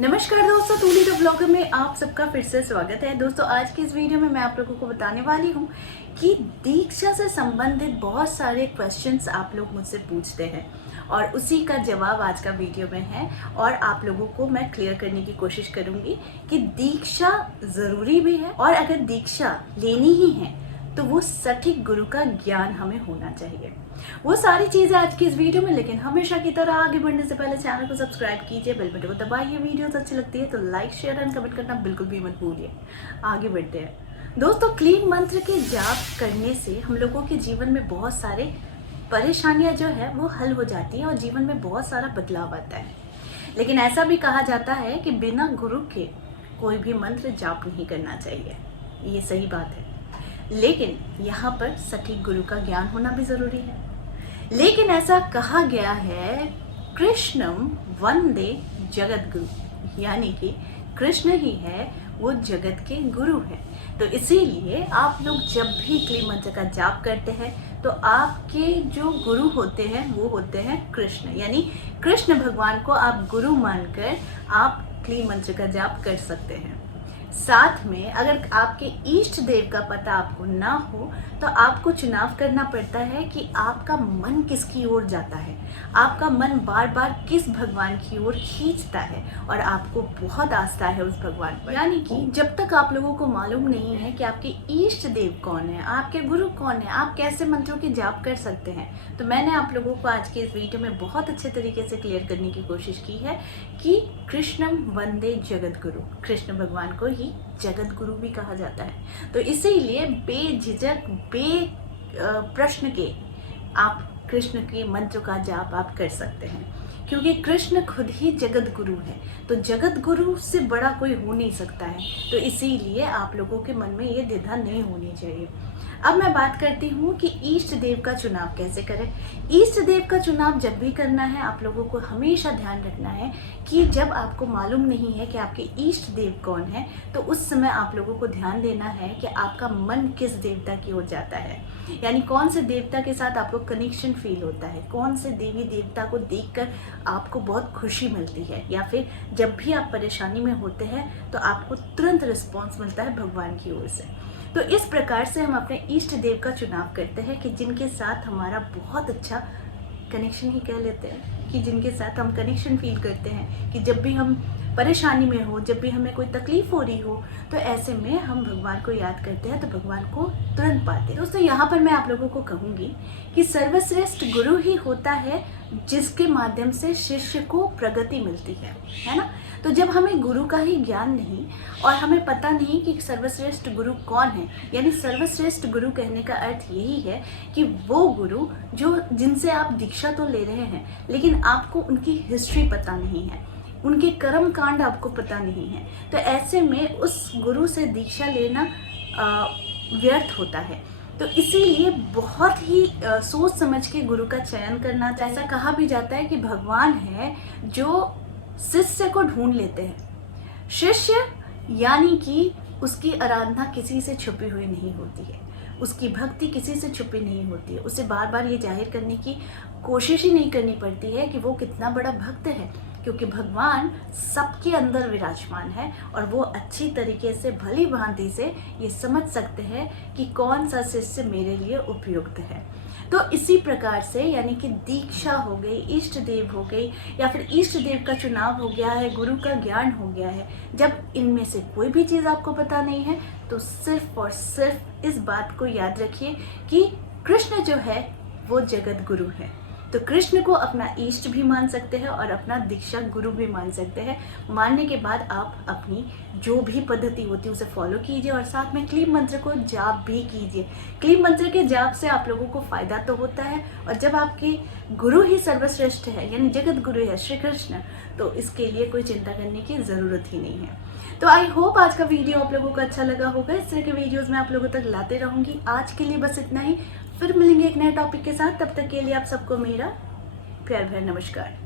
नमस्कार दोस्तों, टूली the blogger में आप सबका फिर से स्वागत है। दोस्तों, आज की इस वीडियो में मैं आप लोगों को बताने वाली हूँ कि दीक्षा से संबंधित बहुत सारे क्वेश्चंस आप लोग मुझसे पूछते हैं और उसी का जवाब आज का वीडियो में है। और आप लोगों को मैं क्लियर करने की कोशिश करूँगी कि दीक्षा ज़रूरी भी है और अगर दीक्षा लेनी ही है तो वो सटीक गुरु का ज्ञान हमें होना चाहिए। वो सारी चीज़ें आज की इस वीडियो में, लेकिन हमेशा की तरह आगे बढ़ने से पहले चैनल को सब्सक्राइब कीजिए, बेल बटन को दबाइए। वीडियोस अच्छी लगती है तो लाइक शेयर एंड कमेंट करना बिल्कुल भी मत भूलिए। आगे बढ़ते हैं दोस्तों। क्लीन मंत्र के जाप करने से हम लोगों के जीवन में बहुत सारे परेशानियां जो है वो हल हो जाती हैं और जीवन में बहुत सारा बदलाव आता है। लेकिन ऐसा भी कहा जाता है कि बिना गुरु के कोई भी मंत्र जाप नहीं करना चाहिए। ये सही बात है, लेकिन यहाँ पर सटीक गुरु का ज्ञान होना भी जरूरी है। लेकिन ऐसा कहा गया है, कृष्णम वंदे जगत गुरु, यानी कि कृष्ण ही है वो जगत के गुरु है। तो इसीलिए आप लोग जब भी क्लीन मंत्र का जाप करते हैं तो आपके जो गुरु होते हैं वो होते हैं कृष्ण, यानी कृष्ण भगवान को आप गुरु मानकर आप क्लीन मंत्र का जाप कर सकते हैं। साथ में अगर आपके इष्ट देव का पता आपको ना हो तो आपको चुनाव करना पड़ता है कि आपका मन किसकी ओर जाता है, आपका मन बार बार किस भगवान की ओर खींचता है और आपको बहुत आस्था है उस भगवान पर। यानी कि जब तक आप लोगों को मालूम नहीं है कि आपके इष्ट देव कौन है, आपके गुरु कौन है, आप कैसे मंत्रों की जाप कर सकते हैं, तो मैंने आप लोगों को आज के इस वीडियो में बहुत अच्छे तरीके से क्लियर करने की कोशिश की है कि कृष्णम वंदे जगत गुरु, कृष्ण भगवान को ही जगत गुरु भी कहा जाता है। तो इसीलिए बेझिझक प्रश्न के आप कृष्ण के मंत्र का जाप आप कर सकते हैं, क्योंकि कृष्ण खुद ही जगत गुरु है। तो जगत गुरु से बड़ा कोई हो नहीं सकता है। तो इसीलिए आप लोगों के मन में ये द्विधा नहीं होनी चाहिए। अब मैं बात करती हूँ कि इष्ट देव का चुनाव कैसे करें। इष्ट देव का चुनाव जब भी करना है आप लोगों को हमेशा ध्यान रखना है कि जब आपको मालूम नहीं है कि आपके इष्ट देव कौन है तो उस समय आप लोगों को ध्यान देना है कि आपका मन किस देवता की ओर जाता है, यानी कौन से देवता के साथ आपको कनेक्शन फील होता है, कौन से देवी देवता को देखकर आपको बहुत खुशी मिलती है, या फिर जब भी आप परेशानी में होते हैं तो आपको तुरंत रिस्पॉन्स मिलता है भगवान की ओर से। तो इस प्रकार से हम अपने इष्ट देव का चुनाव करते हैं कि जिनके साथ हमारा बहुत अच्छा कनेक्शन ही कह लेते हैं, कि जिनके साथ हम कनेक्शन फील करते हैं कि जब भी हम परेशानी में हो, जब भी हमें कोई तकलीफ हो रही हो तो ऐसे में हम भगवान को याद करते हैं तो भगवान को तुरंत पाते हैं। दोस्तों, यहाँ पर मैं आप लोगों को कहूँगी कि सर्वश्रेष्ठ गुरु ही होता है जिसके माध्यम से शिष्य को प्रगति मिलती है ना। तो जब हमें गुरु का ही ज्ञान नहीं और हमें पता नहीं कि सर्वश्रेष्ठ गुरु कौन है, यानी सर्वश्रेष्ठ गुरु कहने का अर्थ यही है कि वो गुरु जो जिनसे आप दीक्षा तो ले रहे हैं लेकिन आपको उनकी हिस्ट्री पता नहीं है, उनके कर्म कांड आपको पता नहीं है। तो ऐसे में उस गुरु से दीक्षा लेना व्यर्थ होता है। तो इसीलिए बहुत ही सोच समझ के गुरु का चयन करना चाहिए। ऐसा कहा भी जाता है कि भगवान है जो शिष्य को ढूंढ लेते हैं। शिष्य यानी कि उसकी आराधना किसी से छुपी हुई नहीं होती है, उसकी भक्ति किसी से छुपी नहीं होती है। उसे बार बार ये जाहिर करने की कोशिश ही नहीं करनी पड़ती है कि वो कितना बड़ा भक्त है, क्योंकि भगवान सबके अंदर विराजमान है और वो अच्छी तरीके से भली भांति से ये समझ सकते हैं कि कौन सा शिष्य मेरे लिए उपयुक्त है। तो इसी प्रकार से यानी कि दीक्षा हो गई, इष्ट देव हो गई, या फिर इष्ट देव का चुनाव हो गया है, गुरु का ज्ञान हो गया है। जब इनमें से कोई भी चीज़ आपको पता नहीं है तो सिर्फ और सिर्फ इस बात को याद रखिए कि कृष्ण जो है वो जगत गुरु है। तो कृष्ण को अपना इष्ट भी मान सकते हैं और अपना दीक्षा गुरु भी मान सकते हैं। मानने के बाद आप अपनी जो भी पद्धति होती है उसे फॉलो कीजिए और साथ में क्लीन मंत्र को जाप भी कीजिए। क्लीन मंत्र के जाप से आप लोगों को फायदा तो होता है, और जब आपके गुरु ही सर्वश्रेष्ठ है यानी जगत गुरु है श्री कृष्ण, तो इसके लिए कोई चिंता करने की ज़रूरत ही नहीं है। तो आई होप आज का वीडियो आप लोगों को अच्छा लगा होगा। इस तरह के वीडियोज़ मैं आप लोगों तक लाते रहूँगी। आज के लिए बस इतना ही, फिर मिलेंगे एक नए टॉपिक के साथ। तब तक के लिए आप सबको मेरा प्यार भरा नमस्कार।